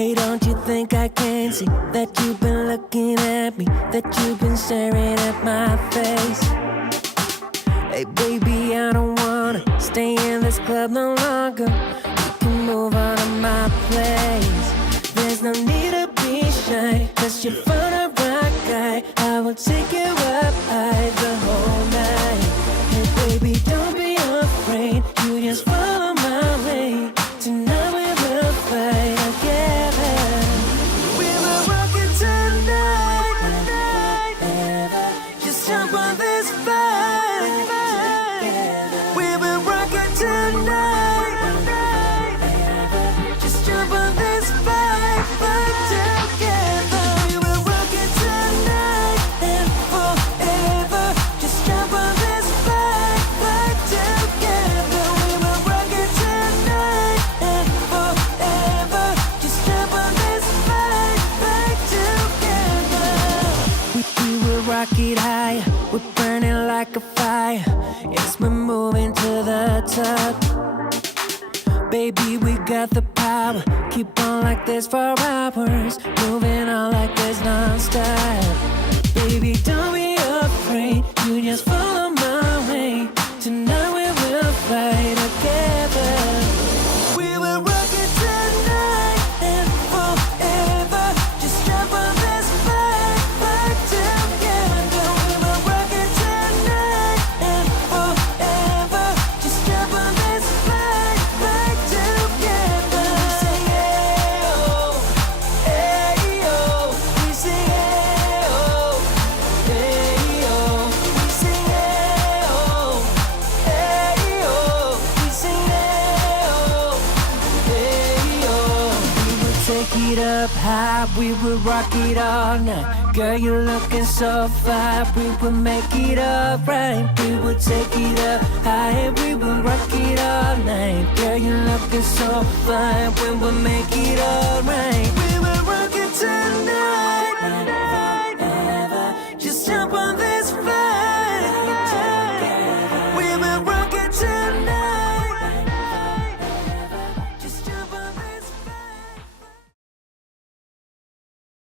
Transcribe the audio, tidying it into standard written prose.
Hey, don't you think I can see that you've been looking at me, that you've been staring at my face? Hey baby, I don't wanna stay in this club no longer. You can move on to my place. There's no need to be shy, cause you're fun a rock guy. I will take you up high the whole night. Hey baby, don't be afraid, you just follow my way. Tonight we will fight together. We will rock it tonight. Just jump on this fight. We will rock it tonight. Just jump on this fight together. We will rock it tonight and forever. Just jump on this fight together. We will rock it tonight and forever. Just jump on this fight together. We will rock it high. We're burning like a fire. Yes, we're moving to the top. Baby, we got the power. Keep on like this for hours. Moving on like this non-stop. Baby, don't be afraid. You just follow my way. Tonight we will fight together. We will rock it tonight and forever. Just jump on this fight together. We will rock it tonight and forever. Just jump on this fight together. We sing hey oh, hey oh. We sing hey oh, hey oh. We sing hey oh, hey oh. We sing hey oh, hey oh. We will take it up high, we will rock it all night. Girl, you're looking so fine, we will make it alright. We will take it up high, we will rock it all night. Girl, you're looking so fine, we will make it alright.